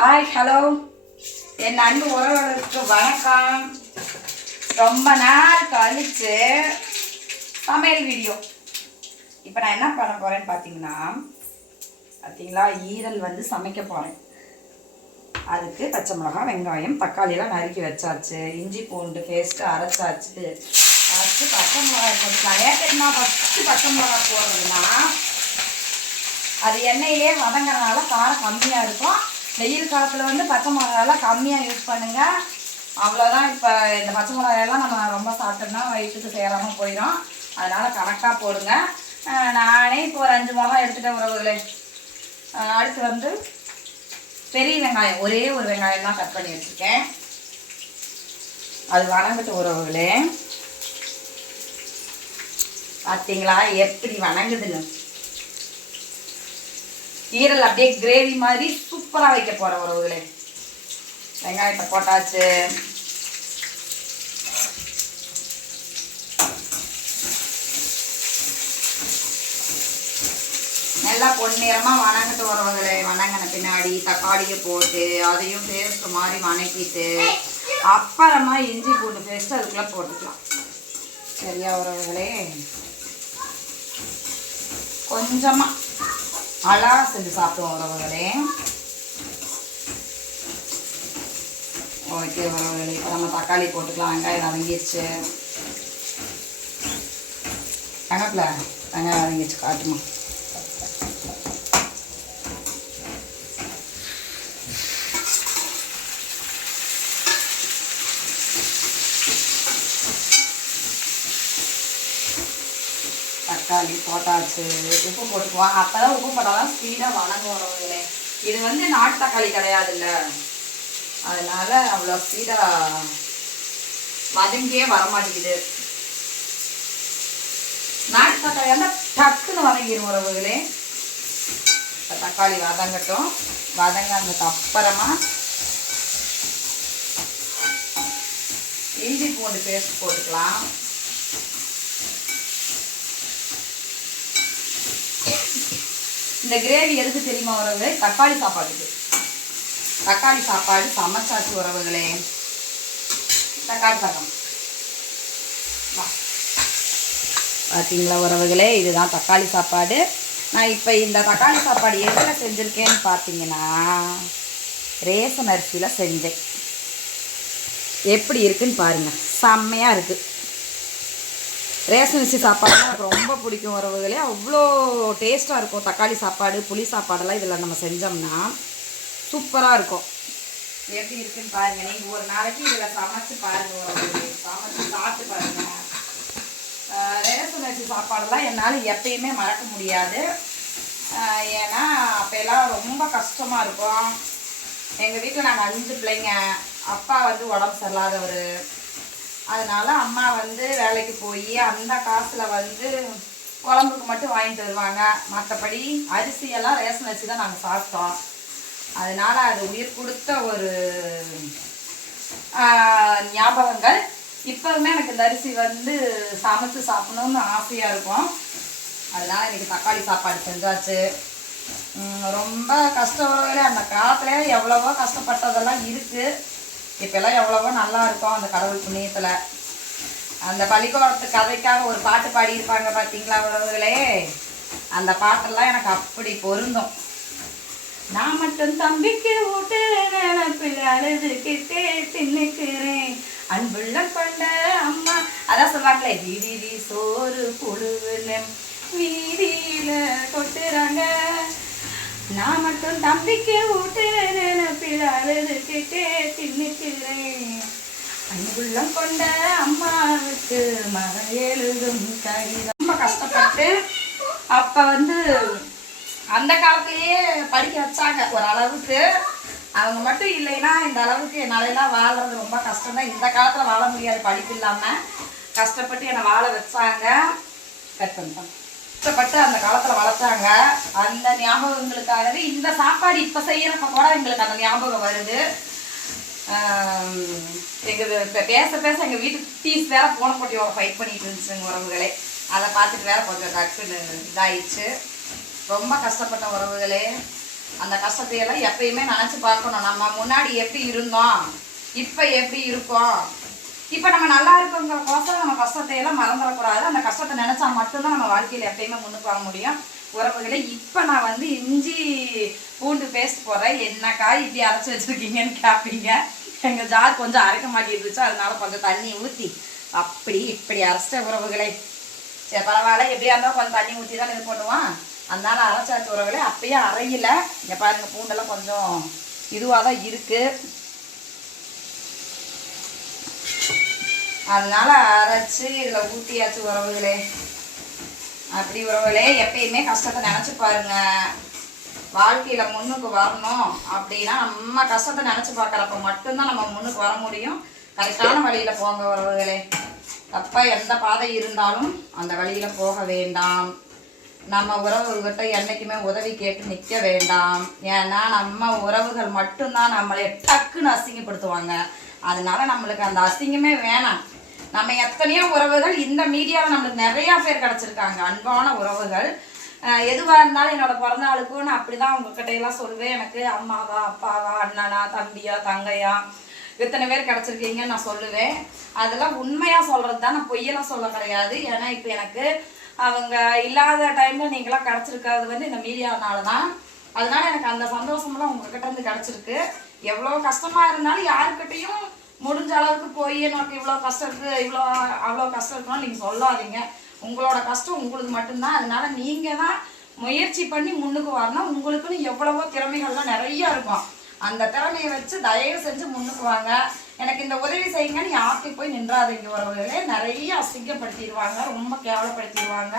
Hi hello என் அன்பு உறவுகளுக்கு வணக்கம். ரொம்ப நாள் கழிச்சு சமையல் வீடியோ இப்போ நான் என்ன பண்ண போகிறேன்னு பார்த்தீங்கன்னா பார்த்தீங்களா ஈரல் வந்து சமைக்க போகிறேன் அதுக்கு பச்சை மிளகாய் வெங்காயம் தக்காளியெல்லாம் நறுக்கி வச்சாச்சு. இஞ்சி பூண்டு பேஸ்ட்டு அரைச்சாச்சு. அரைச்சி பச்சை மிளகாய் கொஞ்சம் ஏன் தெரியுமா ஃபஸ்ட்டு பச்சை மிளகாய் போடுறதுன்னா அது எண்ணெயிலே வதங்கறனால காரம் கம்மியாக இருக்கும். வெயில் காலத்தில் வந்து பச்சை மிளகாயெல்லாம் கம்மியாக யூஸ் பண்ணுங்கள் அவ்வளோதான் இப்போ இந்த பச்சை மிளகாயெல்லாம் நம்ம ரொம்ப சாப்பிட்டோம்னா வயிற்றுக்கு சேராமல் போயிடும் அதனால் கணக்காக போடுங்க. நானே இப்போ ஒரு அஞ்சு மிளகா எடுத்துகிட்டேன் உறவுகளே. அடுத்து வந்து பெரிய வெங்காயம். ஒரே ஒரு வெங்காயம் தான் கட் பண்ணி வச்சுருக்கேன். அது வணங்கிட்டு உறவுகளே. பார்த்தீங்களா எப்படி வணங்குதுன்னு. ஈரல் அப்படியே கிரேவி மாதிரி சூப்பராக வைக்க போகிறேன் உறவுகளே வெங்காயத்தை போட்டாச்சு. நல்லா பொன்னிறமாக வணங்கிட்டு உறவுகளே வணங்கின பின்னாடி தக்காளியை போட்டு அதையும் பேஸ்ட் மாதிரி வணக்கிட்டு அப்புறமா இஞ்சி பூண்டு பேஸ்ட் அதுக்குள்ளே போட்டுக்கலாம். சரியா உறவுகளே கொஞ்சமாக அழகா செஞ்சு சாப்பிடுவோம் உறவுகளே. ஓகே உறவுகளே இப்போ நம்ம தக்காளி போட்டுக்கலாம். வெங்காயம் வதங்கிடுச்சு வெங்கப்பில் வெங்காயம் வதங்கிடுச்சு காட்டுமா. தக்காளி போட்டாச்சு உப்பு போட்டுக்குவோம் அப்போ தான் உப்பு போட்டால் தான் ஸ்பீடாக வணங்கும் உறவுகளே இது வந்து நாட்டு தக்காளி கிடையாதுல்ல. அதனால அவ்வளோ ஸ்பீடாக வதங்கியே வர மாட்டேங்குது நாட்டு தக்காளி வந்து டக்குன்னு வதங்கிடும் உறவுகளே. இப்போ தக்காளி வதங்கட்டும். வதங்கினதுக்கு அப்புறமா இஞ்சி பூண்டு பேஸ்ட் போட்டுக்கலாம். இந்த கிரேவி எதுக்கு தெரியுமா உறவுகளே? தக்காளி சாப்பாட்டுக்கு. தக்காளி சாப்பாடு சமைச்சாச்சு உறவுகளே. தக்காளி சாதம். பார்த்தீங்களா உறவுகளே? இதுதான் தக்காளி சாப்பாடு. நான் இப்போ இந்த தக்காளி சாப்பாடு எதில் செஞ்சுருக்கேன்னு பார்த்தீங்கன்னா ரேசன் அரிசியில் செஞ்சேன். எப்படி இருக்குன்னு பாருங்கள் செம்மையாக இருக்குது ரேஷன் அரிசி சாப்பாடுலாம் எனக்கு ரொம்ப பிடிக்கும் உறவுகளே. அவ்வளோ டேஸ்ட்டாக இருக்கும். தக்காளி சாப்பாடு புளி சாப்பாடெல்லாம் இதில் நம்ம செஞ்சோம்னா சூப்பராக இருக்கும். எப்படி இருக்குன்னு பாருங்க. நீங்கள் ஒரு நாளைக்கு இதில் சமைச்சு பாருங்கள் உறவுகளே. சமைச்சு சாப்பிட்டு பாருங்க. ரேஷன் அரிசி சாப்பாடெல்லாம் என்னால் எப்பயுமே மறக்க முடியாது. ஆஹ் ஏன்னா அப்போல்லாம் ரொம்ப கஷ்டமாக இருக்கும். எங்கள் வீட்டில் நாங்கள் அஞ்சு பிள்ளைங்க. அப்பா வந்து உடம்பு சரியில்லாதவர். அதனால் அம்மா வந்து வேலைக்கு போய் அந்த காசில் வந்து குழம்புக்கு மட்டும் வாங்கிட்டு வருவாங்க. மற்றபடி அரிசியெல்லாம் ரேஷன் அரிசி தான் நாங்கள் சாப்பிட்டோம். அதனால் அது உயிர் கொடுத்த ஒரு ஞாபகங்கள். இப்போவுமே எனக்கு இந்த அரிசி வந்து சமைச்சு சாப்பிடணும்னு ஆசையாக இருக்கும். அதனால் எனக்கு தக்காளி சாப்பாடு செஞ்சாச்சு. ரொம்ப கஷ்டம் அந்த காலத்துல எவ்வளவோ கஷ்டப்பட்டதெல்லாம் இருக்குது இப்போல்லாம் எவ்வளவோ நல்லா இருக்கும் அந்த கடவுள் புண்ணியத்தில். அந்த பள்ளிக்கூடத்து கதைக்காக ஒரு பாட்டு பாடியிருப்பாங்க பார்த்தீங்களா உறவுகளே? அந்த பாட்டெல்லாம் எனக்கு அப்படி பொருந்தும். நான் மட்டும் தம்பிக்கு ஊட்டு நினப்பில் அழுதுகிட்டே தின்னுக்கிறேன். அன்புள்ள கொண்ட அம்மா. அதான் சொல்லுவாங்களே வீதி சோறு புழுவுன்னு வீதியில கொட்டுறாங்க நான் மட்டும் தம்பிக்கு ஊட்டு நினப்பில் அழுதுகிட்டே தின்னுக்கிறேன். அன்புள்ளம் கொண்ட அம்மாவுக்கு மகள் எழுதும் கடிதம். ரொம்ப கஷ்டப்பட்டு அப்ப வந்து அந்த காலத்திலேயே படிக்க வச்சாங்க. ஒரு அளவுக்கு அவங்க மட்டும் இல்லைன்னா இந்த அளவுக்கு என்னாலலாம் வாழறது ரொம்ப கஷ்டம் தான் இந்த காலத்தில் வாழ முடியாது படிப்பு இல்லாமல் கஷ்டப்பட்டு என்னை வாழ வச்சாங்க. கட் கஷ்டப்பட்டு அந்த காலத்துல வளர்த்தாங்க. அந்த ஞாபகங்களுக்காகவே இந்த சாப்பாடு இப்ப செய்யறப்ப கூட எங்களுக்கு அந்த ஞாபகம் வருது. எங்கள் எங்க பேச பேச எங்க வீட்டு டீஸ் வேற போன போட்டியோட ஃபைட் பண்ணிட்டு இருந்துச்சுங்க உறவுகளே. அதை பார்த்துட்டு வேற கொஞ்சம் டக்குன்னு இதாயிடுச்சு. ரொம்ப கஷ்டப்பட்ட உறவுகளே. அந்த கஷ்டத்தையெல்லாம் எப்பயுமே நினச்சி பார்க்கணும். நம்ம முன்னாடி எப்படி இருந்தோம்? இப்போ எப்படி இருக்கோம்? இப்போ நம்ம நல்லா இருக்கோங்கிறக்கோசரம் நம்ம கஷ்டத்தை எல்லாம் மறந்துடக்கூடாது. அந்த கஷ்டத்தை நினச்சா மட்டும்தான் நம்ம வாழ்க்கையில் எப்பயுமே முன்னுக்கு வர முடியும். உறவுகளே இப்போ நான் வந்து இஞ்சி பூண்டு பேஸ்ட் போடுறேன். என்னக்கா இப்படி அரைச்சி வச்சுருக்கீங்கன்னு கேட்பீங்க எங்கள் ஜார் கொஞ்சம் அரைக்க மாட்டேருந்துச்சு அதனால கொஞ்சம் தண்ணி ஊற்றி அப்படி இப்படி அரைச்சிட்ட உறவுகளே. சரி பரவாயில்ல. எப்படியா இருந்தாலும் கொஞ்சம் தண்ணி ஊற்றி தான் இது பண்ணுவான். அதனால அரைச்சாச்சு உறவுகளே. அப்பயே அரையில. இங்கே பாருங்க பூண்டெல்லாம் கொஞ்சம் இதுவாக தான் இருக்குது அதனால அரைச்சி இதில் ஊற்றியாச்சு உறவுகளே. அப்படி உறவுகளே எப்பயுமே கஷ்டத்தை நினச்சி பாருங்க. வாழ்க்கையில் முன்னுக்கு வரணும் அப்படின்னா நம்ம கஷ்டத்தை நினச்சி பார்க்குறப்ப மட்டும்தான் நம்ம முன்னுக்கு வர முடியும். கரெக்டான வழியில் போங்க உறவுகளே. தப்பாக எந்த பாதை இருந்தாலும் அந்த வழியில் போக வேண்டாம். நம்ம உறவுகிட்ட என்றைக்குமே உதவி கேட்டு நிற்க வேண்டாம். ஏன்னா நம்ம உறவுகள் மட்டும்தான் நம்மளை டக்குன்னு அசிங்கப்படுத்துவாங்க. அதனால நம்மளுக்கு அந்த அசிங்கமே வேணாம். நம்ம எத்தனையோ உறவுகள் இந்த மீடியாவில் நம்மளுக்கு நிறையா பேர் கிடச்சிருக்காங்க. அன்பான உறவுகள். எதுவாக இருந்தாலும் என்னோட பிறந்த நாளுக்கும் நான் அப்படி தான் உங்ககிட்ட எல்லாம் சொல்லுவேன். எனக்கு அம்மாவா அப்பாவா அண்ணனா தம்பியா தங்கையா இத்தனை பேர் கிடச்சிருக்கீங்கன்னு நான் சொல்லுவேன். அதெல்லாம் உண்மையாக சொல்கிறது தான் நான் பொய்யெல்லாம் சொல்ல கிடையாது. ஏன்னா இப்போ எனக்கு அவங்க இல்லாத டைமில் நீங்களாம் கிடச்சிருக்கிறது வந்து இந்த மீடியானால தான் அதனால எனக்கு அந்த சந்தோஷமெல்லாம் உங்ககிட்ட இருந்து கிடச்சிருக்கு. எவ்வளோ கஷ்டமாக இருந்தாலும் யாருக்கிட்டையும் முடிஞ்ச அளவுக்கு போய் எனக்கு இவ்வளோ கஷ்டம் இருக்குது இவ்வளோ அவ்வளோ கஷ்டம் இருக்குன்னு நீங்கள் சொல்லாதீங்க. உங்களோட கஷ்டம் உங்களுக்கு மட்டும்தான். அதனால நீங்கள் தான் முயற்சி பண்ணி முன்னுக்கு வரணும். உங்களுக்குன்னு எவ்வளவோ திறமைகள்லாம் நிறைய இருக்கும். அந்த திறமையை வச்சு தயவு செஞ்சு முன்னுக்கு வாங்க. எனக்கு இந்த உதவி செய்யுங்கன்னு யார்கிட்ட போய் நின்றாதீங்க. உறவுகளே நிறைய அசிங்கப்படுத்திடுவாங்க. ரொம்ப கேவலப்படுத்திடுவாங்க.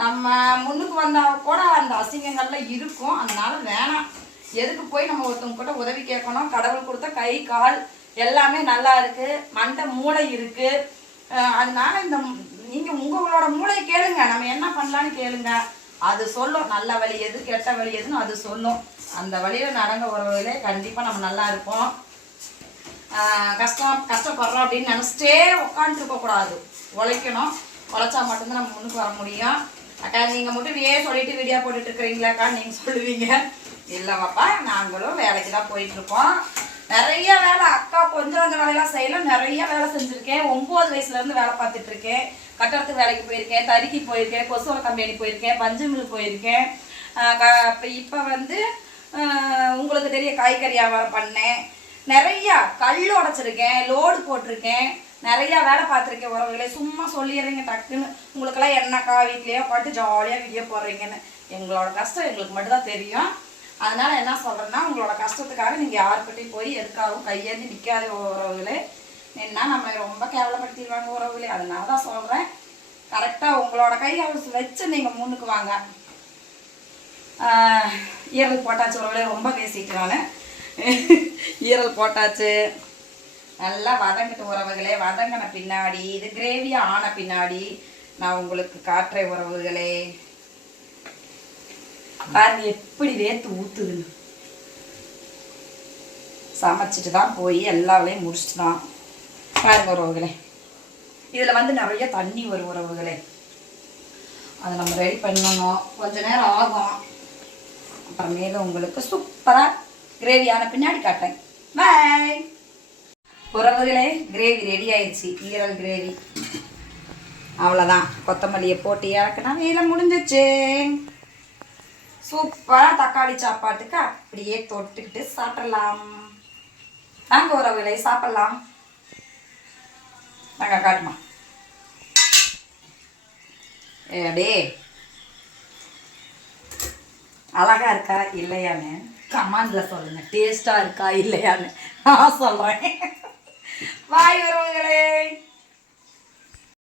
நம்ம முன்னுக்கு வந்தால் கூட அந்த அசிங்கங்கள்லாம் இருக்கும். அதனால வேணாம். எதுக்கு போய் நம்ம ஒருத்தவங்க கூட உதவி கேட்கணும்? கடவுள் கொடுத்த கை கால் எல்லாமே நல்லா இருக்கு. மண்டை மூளை இருக்கு. அதனால இந்த நீங்க உங்களோட மூளை கேளுங்க. நம்ம என்ன பண்ணலான்னு கேளுங்க. அது சொல்லும். நல்ல வழி எது கெட்ட வழி எதுன்னு அது சொல்லும். அந்த வழியில நடங்க உறவுகளே கண்டிப்பா நம்ம நல்லா இருப்போம். கஷ்டம் கஷ்டப்படுறோம் அப்படின்னு நினச்சிட்டே உட்காந்துருக்கக்கூடாது உழைக்கணும். உழைச்சா மட்டும்தான் நம்ம முன்னுக்கு வர முடியும். அக்கா நீங்கள் மட்டும் ஏன் சொல்லிட்டு வீடியோ போட்டுட்டு இருக்கிறீங்களாக்கா? நீங்கள் சொல்லுவீங்க. இல்லைவாப்பா நாங்களும் வேலைக்கு தான் போயிட்டு நிறைய வேலை அக்கா கொஞ்சம் கொஞ்சம் வேலையெல்லாம் செய்யலாம் நிறைய வேலை செஞ்சுருக்கேன். ஒம்பது வயசுலேருந்து வேலை பார்த்துட்டு இருக்கேன். கட்டடத்துக்கு வேலைக்கு போயிருக்கேன் தறிக்கு போயிருக்கேன் கொசுவர கம்பெனி போயிருக்கேன் பஞ்சுமில் போயிருக்கேன். இப்போ இப்போ வந்து உங்களுக்கு தெரிய காய்கறி வியாபாரம் பண்ணேன். நிறையா கல் உடைச்சிருக்கேன் லோடு போட்டிருக்கேன். நிறையா வேலை பார்த்துருக்கேன் உறவுகளே. சும்மா சொல்லிடுறீங்க டக்குன்னு. உங்களுக்கெல்லாம் என்னக்கா வீட்லேயே உட்காந்து ஜாலியாக வீடியோ போடுறீங்கன்னு. எங்களோட கஷ்டம் எங்களுக்கு மட்டும்தான் தெரியும். அதனால என்ன சொல்கிறேன்னா உங்களோட கஷ்டத்துக்காக நீங்கள் யாருக்கிட்டையும் போய் எதுக்காகவும் கையேந்தி நிற்காத உறவுகளே. என்ன நம்மளை ரொம்ப கேவலப்படுத்திடுவாங்க உறவுகளே. அதனால தான் சொல்கிறேன் கரெக்டாக உங்களோட கையை வச்சு நீங்கள் முன்னுக்கு வாங்க. ஈரல் போட்டாச்சு உறவுகளே. ரொம்ப பேசிக்கிறானு ஈரல் போட்டாச்சு. நல்லா வதங்கிட்டு உறவுகளே. வதங்கின பின்னாடி இது கிரேவியா ஆன பின்னாடி நான் உங்களுக்கு காட்டுறேன் உறவுகளே. பாருங்க எப்படி வேத்து ஊத்துதுன்னு. சமைச்சிட்டு தான் போய் எல்லா வேலையும் முடிச்சுட்டு தான். பாருங்க உறவுகளே இதில் வந்து நிறைய தண்ணி வரும் உறவுகளே அதை நம்ம ரெடி பண்ணணும். கொஞ்ச நேரம் ஆகும். அப்புறமேல உங்களுக்கு சூப்பராக கிரேவியான ஆன பின்னாடி காட்டேன் பாய் உறவுகளே கிரேவி ரெடி ஆயிடுச்சு ஈரல் கிரேவி அவ்வளோதான் கொத்தமல்லியை போட்டு இறக்குனா வேலை முடிஞ்சிச்சு. சூப்பராக தக்காளி சாப்பாட்டுக்கு அப்படியே தொட்டுக்கிட்டு சாப்பிடலாம். வாங்க உறவுகளே சாப்பிடலாம். நாங்கள் காட்டுமா. ஏடே அழகா இருக்கா இல்லையான்னு? கமாண்ட்ல சொல்லுங்க. டேஸ்டா இருக்கா இல்லையான்னு? நான் சொல்றேன். வாய் உறவுகளே